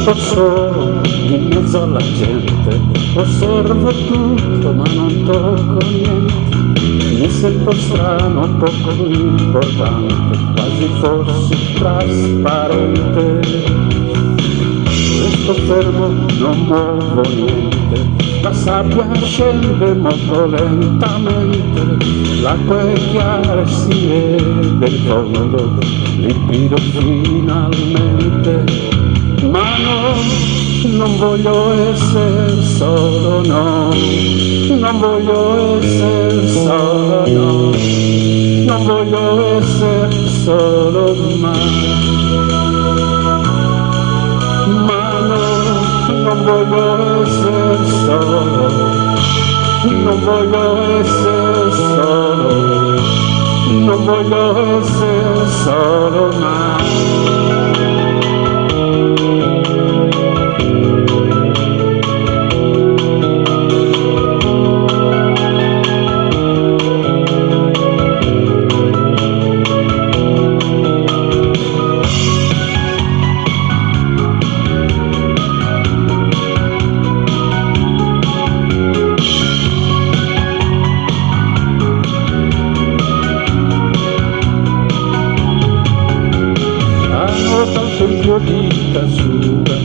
Sto solo in mezzo alla gente, osservo tutto ma non tocco niente. Mi sento strano, poco importante, quasi fossi trasparente. Resto fermo, non muovo niente, la sabbia scende molto lentamente, l'acqua è chiara e si vede il fondo, limpido finalmente. Ma no, non voglio essere solo, no, non voglio essere solo, no, non voglio essere solo mai. Ma no, non voglio essere solo, non voglio essere solo, non voglio essere solo mai. Tempio di Casuga,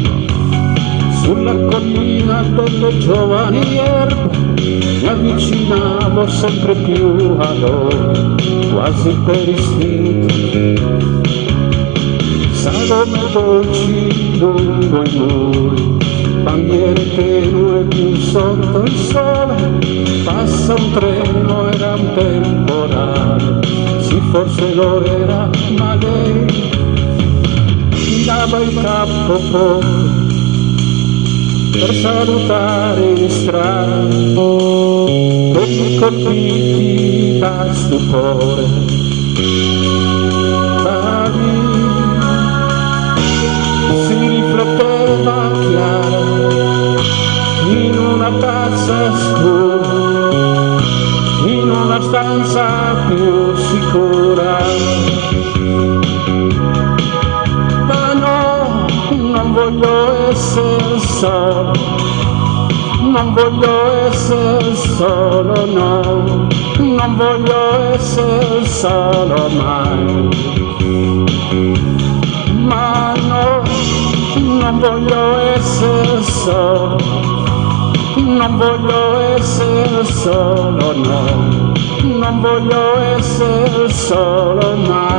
sulla collina delle giovani erbe, mi avvicinavo sempre più a loro, quasi per istinto. Sagome dolci lungo i muri, bandiere tenue più sotto il sole, passa un treno, era un temporale, sì forse lo era, ma lei dava il capo poco per salutare in strada, tutti colpiti da stupore. Da lì si rifletteva chiara in una tazza scura, in una stanza più sicura. Non voglio essere solo, non voglio essere solo, no, non voglio essere solo mai. Ma no, non voglio essere solo, non voglio essere solo, no, non voglio essere solo mai.